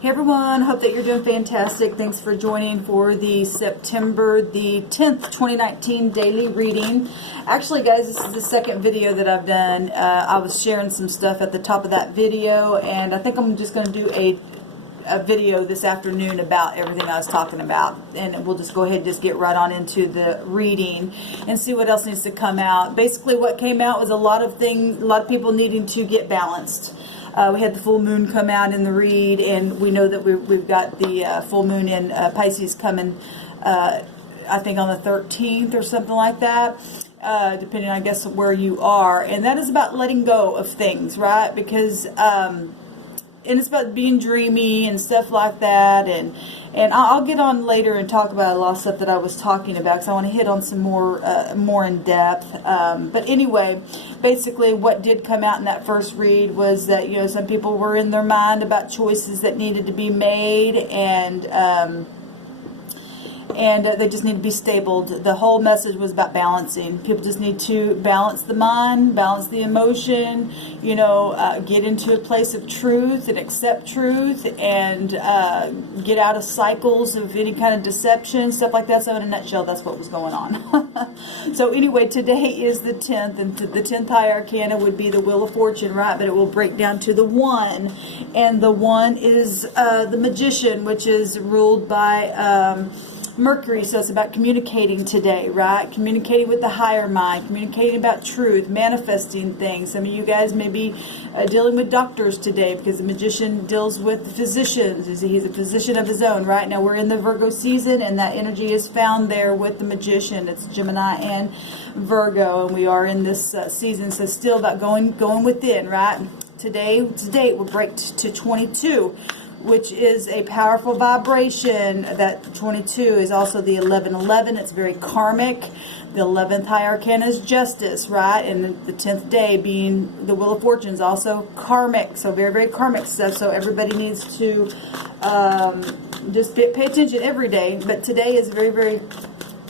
Hey everyone, hope that you're doing fantastic. Thanks for joining for the September the 10th, 2019 daily reading. Actually guys, this is the second video that I've done. I was sharing some stuff at the top of that video, and I think I'm just going to do a video this afternoon about everything I was talking about, and we'll just go ahead and just get right on into the reading and see what else needs to come out. Basically what came out was a lot of people needing to get balanced. We had the full moon come out in the read, and we know that we've got the full moon in Pisces coming, I think on the 13th or something like that, depending, I guess, where you are. And that is about letting go of things, right? Because, and it's about being dreamy and stuff like that. And I'll get on later and talk about a lot of stuff that I was talking about, because I want to hit on some more in depth. But anyway, basically what did come out in that first read was that, you know, some people were in their mind about choices that needed to be made, and they just need to be stabled. The whole message was about balancing. People just need to balance the mind, balance the emotion, you know, get into a place of truth and accept truth, and get out of cycles of any kind of deception, stuff like that. So in a nutshell, that's what was going on. So anyway, today is the 10th, and the 10th high arcana would be the Wheel of Fortune, right? But it will break down to the 1, and the 1 is the Magician, which is ruled by Mercury. So it's about communicating today, right? Communicating with the higher mind, communicating about truth, manifesting things. Some of you guys may be dealing with doctors today, because the Magician deals with physicians. He's a physician of his own, right? Now we're in the Virgo season, and that energy is found there with the Magician. It's Gemini and Virgo, and we are in this season. So still about going within, right? Today's date will break to 22, which is a powerful vibration. That 22 is also the 1111. It's very karmic. The 11th high arcana is justice, right? And the 10th day being the Wheel of Fortune is also karmic. So very, very karmic stuff. So everybody needs to just pay attention every day. But today is a very, very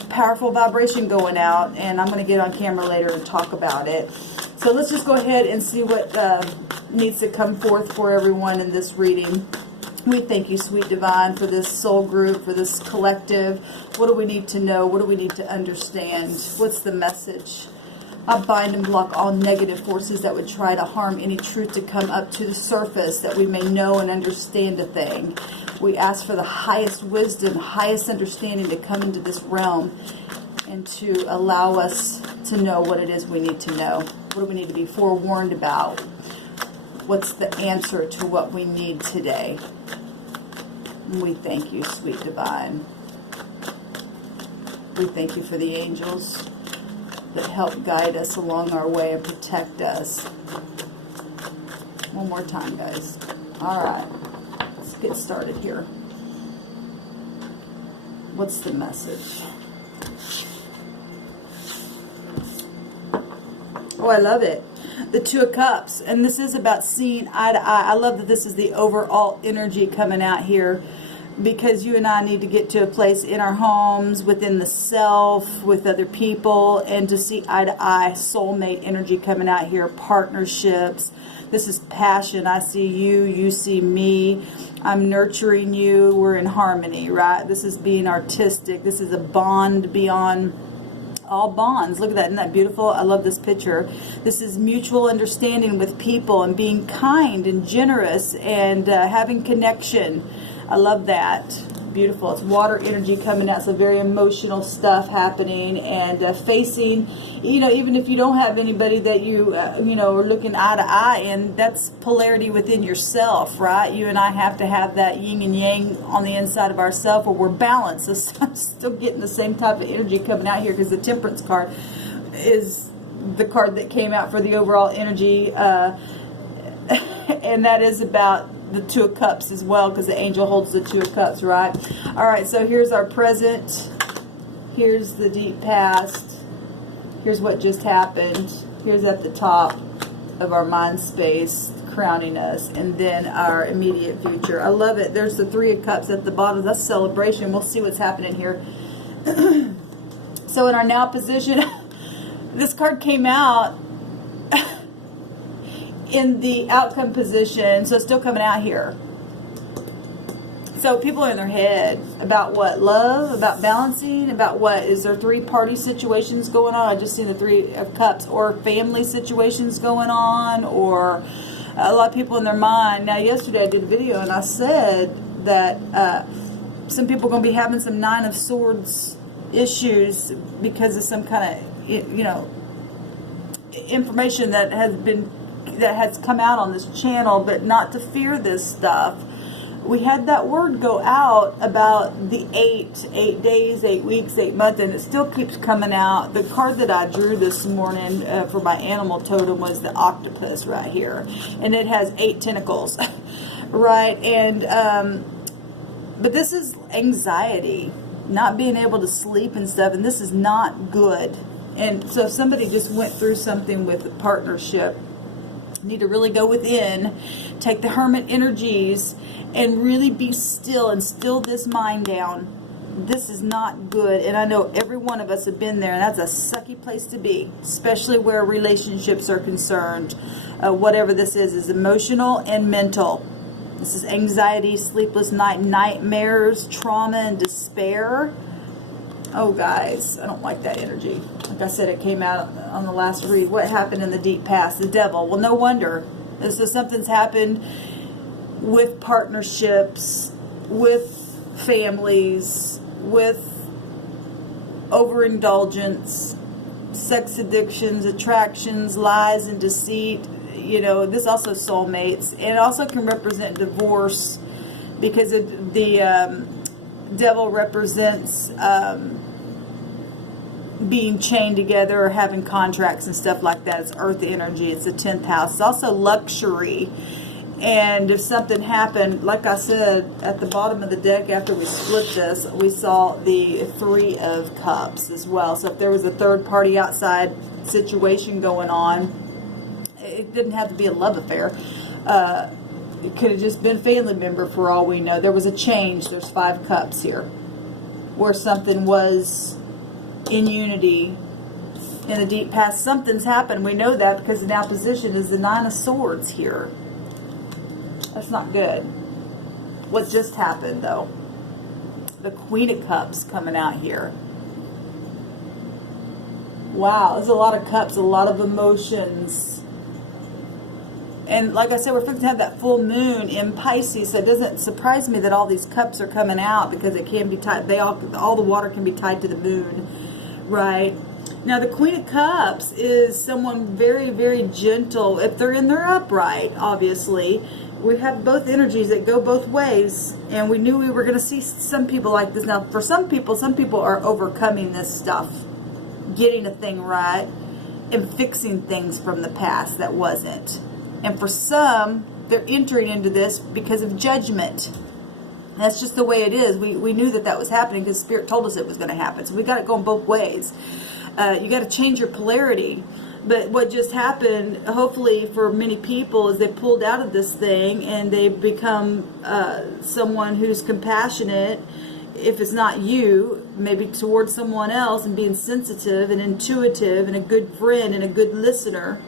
powerful vibration going out, and I'm going to get on camera later and talk about it. So let's just go ahead and see what needs to come forth for everyone in this reading. We thank you, sweet divine, for this soul group, for this collective. What do we need to know? What do we need to understand? What's the message? I bind and block all negative forces that would try to harm any truth to come up to the surface, that we may know and understand a thing. We ask for the highest wisdom, highest understanding to come into this realm, and to allow us to know what it is we need to know. What do we need to be forewarned about? What's the answer to what we need today? We thank you, sweet divine. We thank you for the angels that help guide us along our way and protect us. One more time, guys. All right, let's get started here. What's the message? Oh, I love it. The Two of Cups, and this is about seeing eye to eye. I love that this is the overall energy coming out here, because you and I need to get to a place in our homes, within the self, with other people, and to see eye to eye, soulmate energy coming out here, partnerships. This is passion. I see you, you see me. I'm nurturing you. We're in harmony, right? This is being artistic. This is a bond beyond all bonds. Look at that. Isn't that beautiful? I love this picture. This is mutual understanding with people, and being kind and generous, and having connection. I love that. Beautiful. It's water energy coming out, so very emotional stuff happening, and facing, you know, even if you don't have anybody that you you know, are looking eye to eye, and that's polarity within yourself, right? You and I have to have that yin and yang on the inside of ourselves, where we're balanced. So I'm still getting the same type of energy coming out here, because the Temperance card is the card that came out for the overall energy, and that is about the Two of Cups as well, because the angel holds the Two of Cups, right? All right, so here's our present. Here's the deep past. Here's what just happened. Here's at the top of our mind space, crowning us, and then our immediate future. I love it. There's the Three of Cups at the bottom. That's celebration. We'll see what's happening here. So in our now position, this card came out in the outcome position, so it's still coming out here. So people are in their head about what? Love, about balancing, about what? Is there 3-party situations going on? I just seen the 3 of Cups, or family situations going on, or a lot of people in their mind. Now, yesterday I did a video and I said that some people are going to be having some 9 of Swords issues because of some kind of, you know, information that has come out on this channel, but not to fear this stuff. We had that word go out about the 8 days, 8 weeks, 8 months, and it still keeps coming out. The card that I drew this morning for my animal totem was the octopus right here, and it has 8 tentacles, right? And but this is anxiety, not being able to sleep and stuff, and this is not good. And so if somebody just went through something with a partnership, need to really go within, take the hermit energies, and really be still and still this mind down. This is not good, and I know every one of us have been there, and that's a sucky place to be, especially where relationships are concerned. Whatever this is emotional and mental. This is anxiety, sleepless night, nightmares, trauma, and despair. Oh, guys, I don't like that energy. Like I said, it came out on the last read. What happened in the deep past? The devil. Well, no wonder. So something's happened with partnerships, with families, with overindulgence, sex addictions, attractions, lies, and deceit. You know, this also soulmates. And it also can represent divorce, because the devil represents being chained together or having contracts and stuff like that. It's earth energy. It's the 10th house. It's also luxury. And if something happened, like I said, at the bottom of the deck after we split this, we saw the 3 of Cups as well. So if there was a third party outside situation going on, it didn't have to be a love affair. It could have just been a family member for all we know. There was a change. There's 5 cups here, where something was in unity in the deep past. Something's happened. We know that because the now position is the 9 of Swords here. That's not good. What just happened, though? The Queen of Cups coming out here. Wow, there's a lot of cups, a lot of emotions. And like I said, we're fixing to have that full moon in Pisces, so it doesn't surprise me that all these cups are coming out, because it can be tied. All the water can be tied to the moon, right? Now, the Queen of Cups is someone very, very gentle. If they're in their upright, obviously, we have both energies that go both ways, and we knew we were going to see some people like this. Now, for some people are overcoming this stuff, getting a thing right, and fixing things from the past that wasn't. And for some, they're entering into this because of judgment. That's just the way it is. We knew that was happening because Spirit told us it was going to happen. So we got it going both ways. You got to change your polarity. But what just happened, hopefully for many people, is they pulled out of this thing and they become someone who's compassionate. If it's not you, maybe towards someone else, and being sensitive and intuitive and a good friend and a good listener.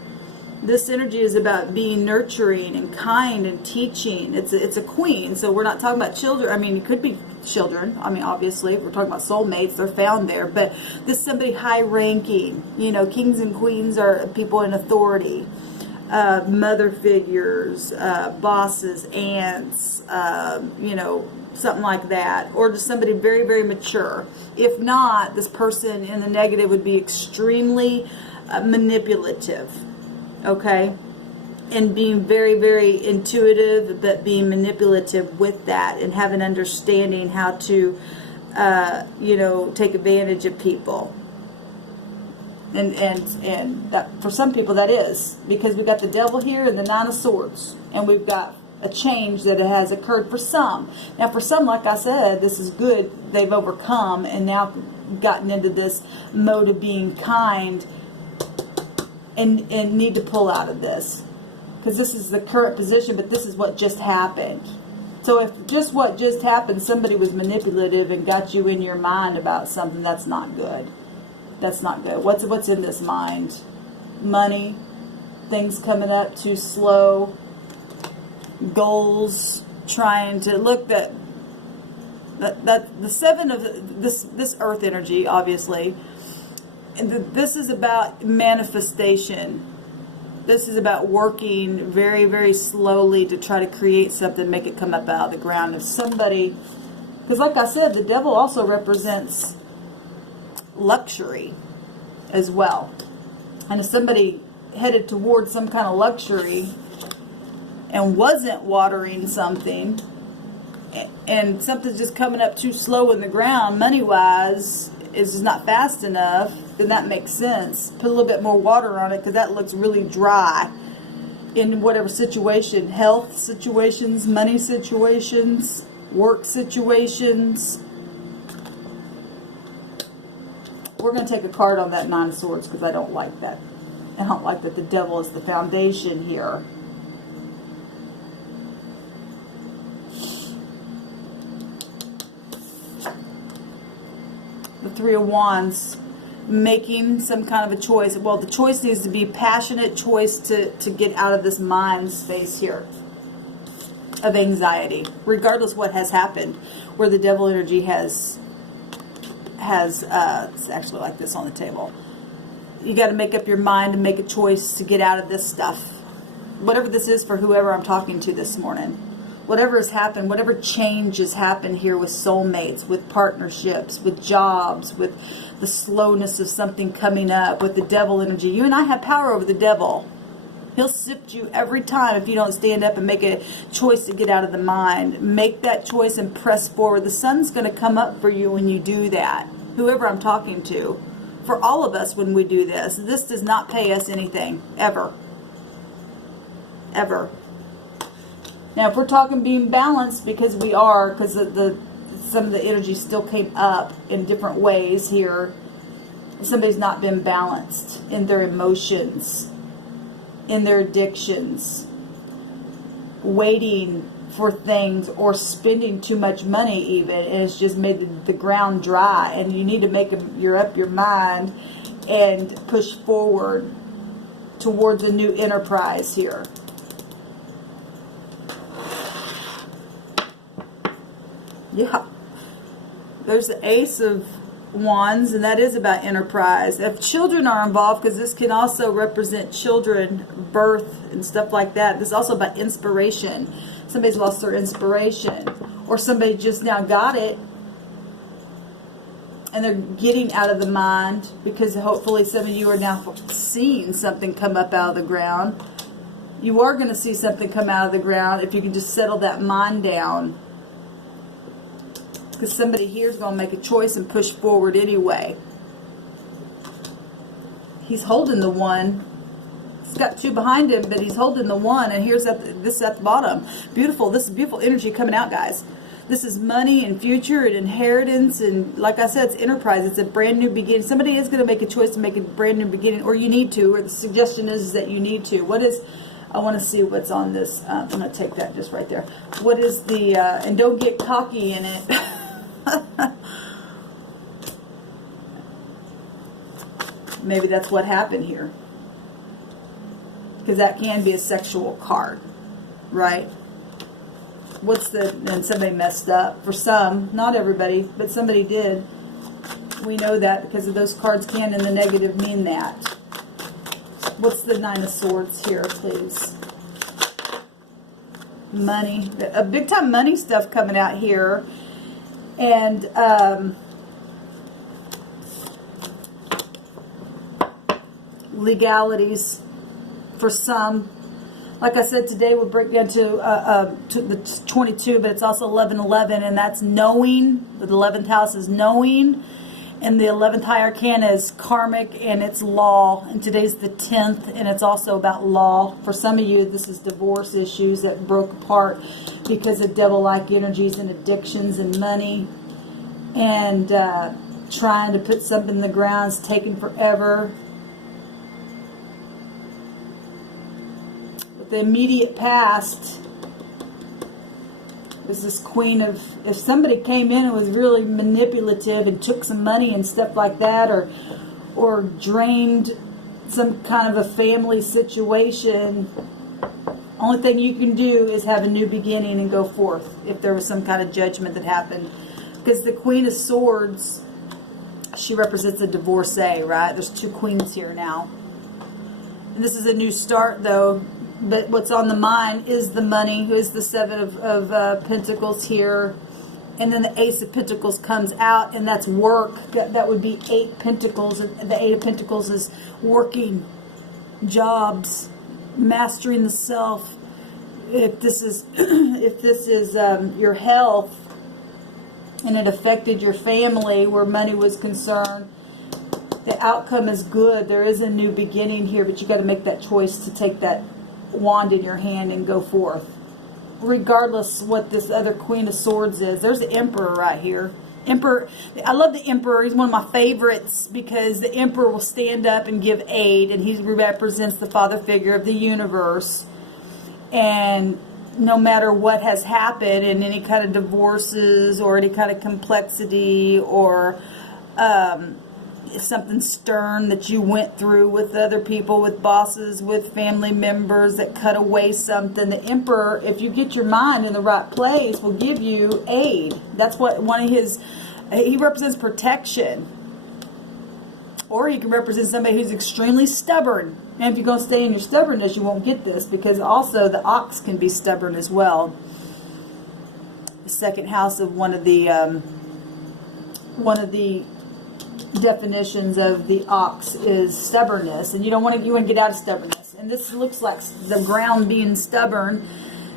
This energy is about being nurturing and kind and teaching. It's a queen, so we're not talking about children. I mean, it could be children. I mean, obviously, if we're talking about soulmates, they're found there. But this is somebody high-ranking. You know, kings and queens are people in authority. Mother figures, bosses, aunts, you know, something like that. Or just somebody very, very mature. If not, this person in the negative would be extremely manipulative. Okay, and being very, very intuitive, but being manipulative with that, and have an understanding how to, you know, take advantage of people. And that, for some people, that is because we got the devil here and the 9 of Swords, and we've got a change that has occurred for some. Now, for some, like I said, this is good. They've overcome and now gotten into this mode of being kind. And need to pull out of this, because this is the current position, but this is what just happened. So if just what just happened, somebody was manipulative and got you in your mind about something, that's not good. That's not good. What's in this mind? Money, things coming up too slow, goals, trying to look that That the seven of this earth energy, obviously, and this is about manifestation. This is about working very, very slowly to try to create something, make it come up out of the ground. If somebody, because like I said, the devil also represents luxury as well. And if somebody headed towards some kind of luxury and wasn't watering something, and something's just coming up too slow in the ground, money-wise, is just not fast enough, then that makes sense. Put a little bit more water on it, because that looks really dry in whatever situation. Health situations, money situations, work situations. We're going to take a card on that Nine of Swords, because I don't like that. I don't like that the devil is the foundation here. The Three of Wands, making some kind of a choice. Well, the choice needs to be passionate choice to get out of this mind space here of anxiety, regardless what has happened, where the devil energy has it's actually like this on the table. You got to make up your mind and make a choice to get out of this stuff. Whatever this is for whoever I'm talking to this morning. Whatever has happened, whatever change has happened here with soulmates, with partnerships, with jobs, with the slowness of something coming up, with the devil energy. You and I have power over the devil. He'll sift you every time if you don't stand up and make a choice to get out of the mind. Make that choice and press forward. The sun's going to come up for you when you do that. Whoever I'm talking to. For all of us when we do this. This does not pay us anything. Ever. Ever. Now, if we're talking being balanced, because we are, because some of the energy still came up in different ways here. Somebody's not been balanced in their emotions, in their addictions, waiting for things, or spending too much money even, and it's just made the ground dry. And you need to make up your mind and push forward towards a new enterprise here. Yeah, there's the Ace of Wands, and that is about enterprise. If children are involved, because this can also represent children, birth, and stuff like that. This is also about inspiration. Somebody's lost their inspiration, or somebody just now got it, and they're getting out of the mind, because hopefully some of you are now seeing something come up out of the ground. You are going to see something come out of the ground if you can just settle that mind down. Because somebody here is going to make a choice and push forward anyway. He's holding the one. He's got two behind him, but he's holding the one. And here's this at the bottom. Beautiful. This is beautiful energy coming out, guys. This is money and future and inheritance. And like I said, it's enterprise. It's a brand new beginning. Somebody is going to make a choice to make a brand new beginning. Or you need to. Or the suggestion is that you need to. What is... I want to see what's on this. I'm going to take that just right there. What is the... and don't get cocky in it. Maybe that's what happened here, because that can be a sexual card, right? And somebody messed up. For some, not everybody, but somebody did. We know that because of those cards can in the negative mean that. What's the Nine of Swords here, please? Money. A big time money stuff coming out here. And legalities for some. Like I said, today we'll break down to the 22, but it's also 11:11, and that's knowing. The 11th house is knowing, and the 11th high arcana is karmic, and it's law. And today's the 10th, and it's also about law. For some of you, this is divorce issues that broke apart because of devil-like energies and addictions and money, and trying to put something in the ground is taking forever. The immediate past was this queen of, if somebody came in and was really manipulative and took some money and stuff like that, or drained some kind of a family situation, only thing you can do is have a new beginning and go forth if there was some kind of judgment that happened. Because the Queen of Swords, she represents a divorcee, right? There's 2 queens here now. And this is a new start, though. But what's on the mind is the money, who is the 7 of Pentacles here. And then the Ace of Pentacles comes out, and that's work. That would be 8 Pentacles. And the 8 of Pentacles is working, jobs, mastering the self. If this is, your health, and it affected your family where money was concerned, the outcome is good. There is a new beginning here, but you got to make that choice to take that wand in your hand and go forth. Regardless what this other Queen of Swords is. There's the Emperor right here. Emperor, I love the Emperor. He's one of my favorites because the Emperor will stand up and give aid, and he represents the father figure of the universe. And no matter what has happened in any kind of divorces or any kind of complexity or something stern that you went through with other people, with bosses, with family members that cut away something, the Emperor, if you get your mind in the right place, will give you aid. That's what one of his, he represents protection. Or he can represent somebody who's extremely stubborn. And if you're going to stay in your stubbornness, you won't get this, because also the ox can be stubborn as well. The 2nd house of one of the definitions of the ox is stubbornness, and you want to get out of stubbornness. And this looks like the ground being stubborn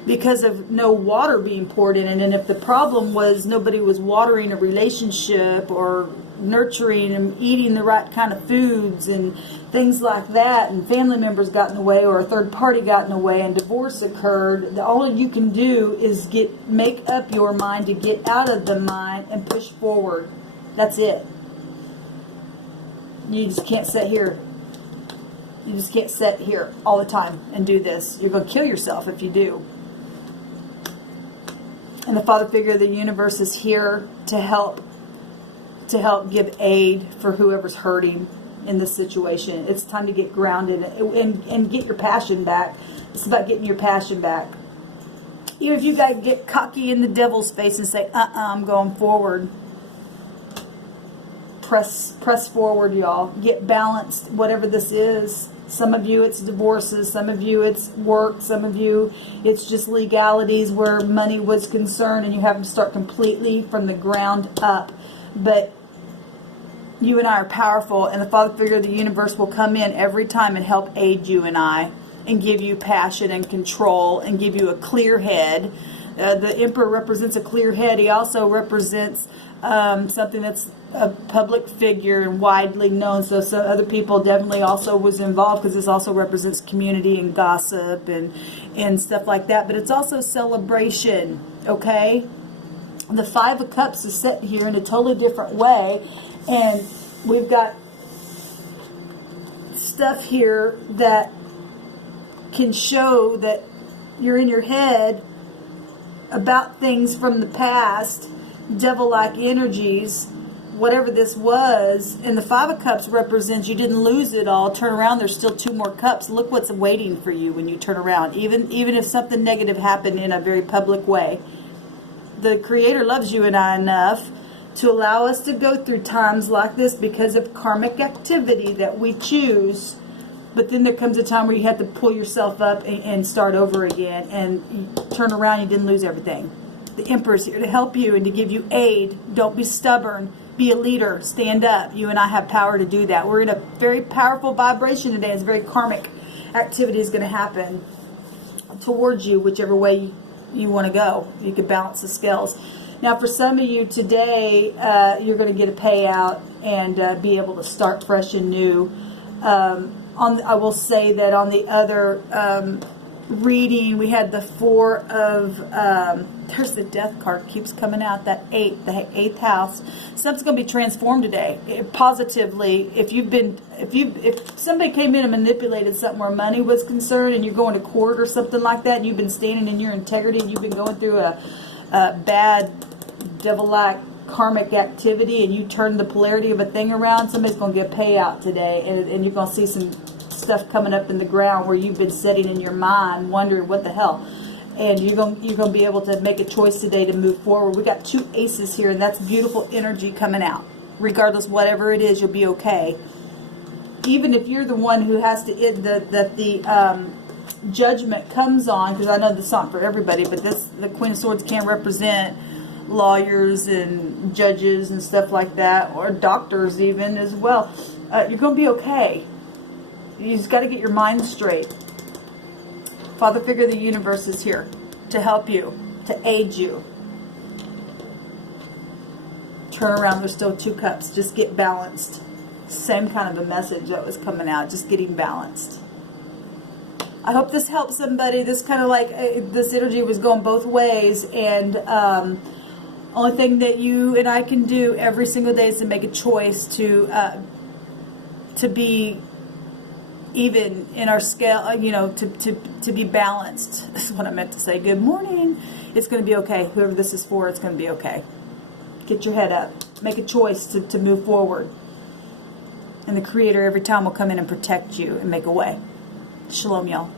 because of no water being poured in it. And if the problem was nobody was watering a relationship or nurturing and eating the right kind of foods and things like that, and family members got in the way, or a third party got in the way, and divorce occurred, all you can do is make up your mind to get out of the mind and push forward. That's it. You just can't sit here. You just can't sit here all the time and do this. You're going to kill yourself if you do. And the father figure of the universe is here to help give aid for whoever's hurting in this situation. It's time to get grounded and get your passion back. It's about getting your passion back. Even if you guys get cocky in the devil's face and say, I'm going forward. Press forward, y'all. Get balanced, whatever this is. Some of you it's divorces, some of you it's work, some of you it's just legalities where money was concerned, and you have to start completely from the ground up. But you and I are powerful, and the father figure of the universe will come in every time and help aid you and I, and give you passion and control, and give you a clear head. The Emperor represents a clear head. He also represents something that's a public figure and widely known. So other people definitely also was involved, because this also represents community and gossip and stuff like that. But it's also celebration, okay? The 5 of Cups is set here in a totally different way. And we've got stuff here that can show that you're in your head about things from the past, devil-like energies, whatever this was. And the 5 of Cups represents you didn't lose it all. Turn around, there's still 2 more cups. Look what's waiting for you when you turn around, even if something negative happened in a very public way. The Creator loves you and I enough to allow us to go through times like this because of karmic activity that we choose. But then there comes a time where you have to pull yourself up and start over again, and you turn around, you didn't lose everything. The Emperor's here to help you and to give you aid. Don't be stubborn. Be a leader. Stand up. You and I have power to do that. We're in a very powerful vibration today. It's very karmic activity is going to happen towards you, whichever way you want to go. You can balance the scales. Now, for some of you today, you're going to get a payout and be able to start fresh and new. I will say that on the other reading, we had the 4 of, there's the Death card keeps coming out, that 8, the 8th house. Something's going to be transformed today, positively. If somebody came in and manipulated something where money was concerned, and you're going to court or something like that, and you've been standing in your integrity, and you've been going through a bad devil-like karmic activity, and you turn the polarity of a thing around, somebody's going to get a payout today, and you're going to see some stuff coming up in the ground where you've been sitting in your mind wondering what the hell. And you're going to be able to make a choice today to move forward. We got 2 aces here, and that's beautiful energy coming out. Regardless, whatever it is, you'll be okay. Even if you're the one who has to, the judgment comes on, because I know this is not for everybody, but the Queen of Swords can represent lawyers and judges and stuff like that, or doctors even as well. You're going to be okay. You just got to get your mind straight. Father figure of the universe is here to help you, to aid you. Turn around, there's still 2 cups. Just get balanced. Same kind of a message that was coming out, just getting balanced. I hope this helps somebody. This kind of like, this energy was going both ways, and only thing that you and I can do every single day is to make a choice to be even in our scale, you know, to be balanced. This is what I meant to say. Good morning. It's going to be okay. Whoever this is for, it's going to be okay. Get your head up. Make a choice to move forward. And the Creator every time will come in and protect you and make a way. Shalom, y'all.